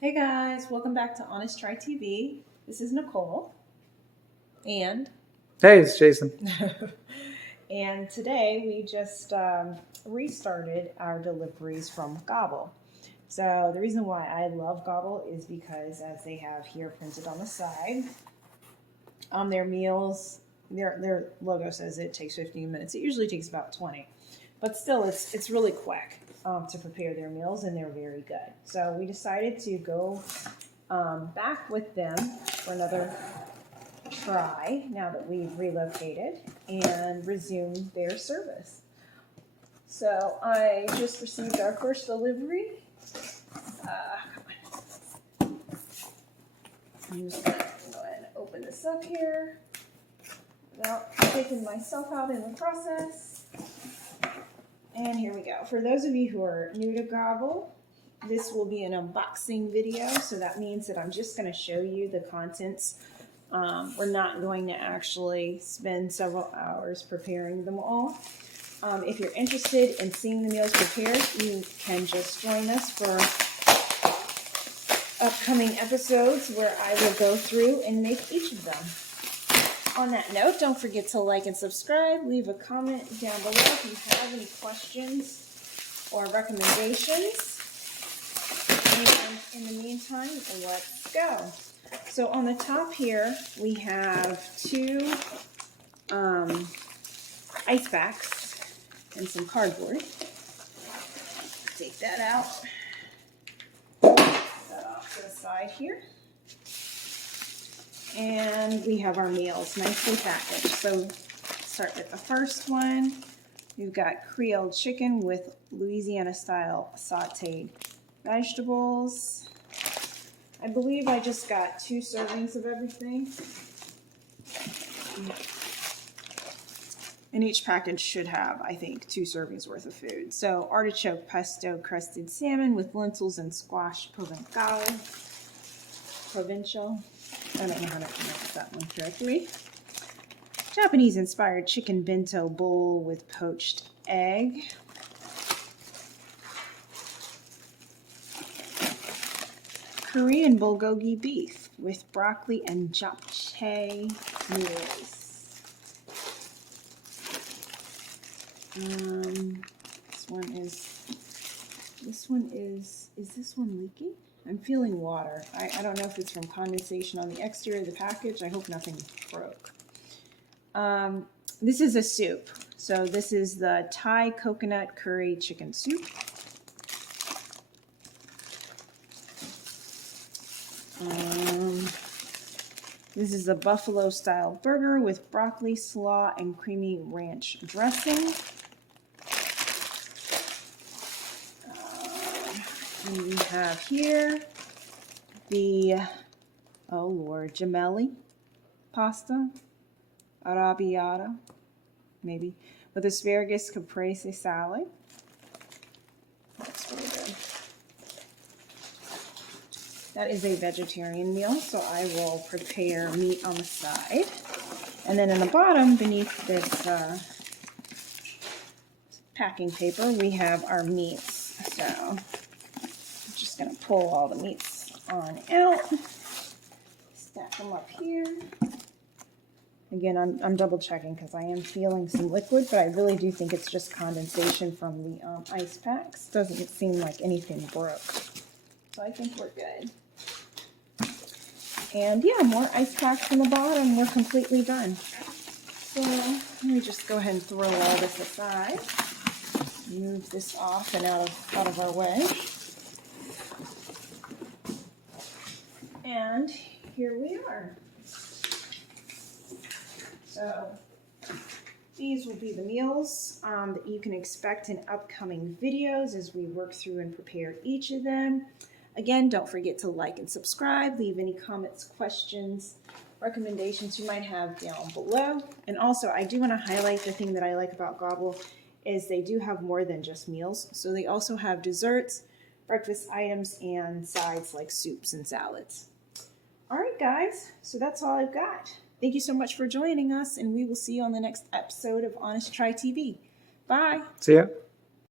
Hey guys, welcome back to Honest Try TV. This is Nicole, and Hey, it's Jason. and today we just restarted our deliveries from Gobble. So the reason why I love Gobble is because, as they have here printed on the side, their meals, their logo says it takes 15 minutes. It usually takes about 20, but still, it's really quick to prepare their meals, and they're very good. So we decided to go back with them for another try now that we've relocated and resumed their service. So I just received our first delivery. I'm just going to go ahead and open this up here without taking myself out in the process. And here we go. For those of you who are new to Gobble, this will be an unboxing video, so that means that I'm just going to show you the contents. We're not going to actually spend several hours preparing them all. If you're interested in seeing the meals prepared, you can just join us for upcoming episodes where I will go through and make each of them. On that note, don't forget to like and subscribe. Leave a comment down below if you have any questions or recommendations. And in the meantime, let's go. So on the top here, we have two ice packs and some cardboard. Take that out. Put that off to the side here. And we have our meals nicely packaged. So start with the first one. We've got Creole chicken with Louisiana-style sauteed vegetables. I believe I just got 2 servings of everything. And each package should have, I think, 2 servings worth of food. So artichoke pesto crusted salmon with lentils and squash provincial. I don't know how to pronounce that one correctly. Japanese-inspired chicken bento bowl with poached egg. Korean bulgogi beef with broccoli and japchae noodles. Is this one leaking? I'm feeling water. I don't know if it's from condensation on the exterior of the package. I hope nothing broke. This is a soup. So this is the Thai coconut curry chicken soup. This is a buffalo style burger with broccoli, slaw, and creamy ranch dressing. And we have here the, oh Lord, gemelli pasta, arrabbiata, maybe, with asparagus caprese salad. That's really good. That is a vegetarian meal, so I will prepare meat on the side. And then in the bottom, beneath this packing paper, we have our meats. So I'm just going to pull all the meats on out, stack them up here. Again, I'm double checking because I am feeling some liquid, but I really do think it's just condensation from the ice packs. Doesn't seem like anything broke. So I think we're good. And yeah, more ice packs in the bottom. We're completely done. So let me just go ahead and throw all this aside. Move this off and out of our way. And here we are. So these will be the meals that you can expect in upcoming videos as we work through and prepare each of them. Again, don't forget to like and subscribe. Leave any comments, questions, recommendations you might have down below. And also, I do want to highlight the thing that I like about Gobble is they do have more than just meals. So they also have desserts, breakfast items, and sides like soups and salads. All right, guys. So that's all I've got. Thank you so much for joining us, and we will see you on the next episode of Honest Try TV. Bye. See ya.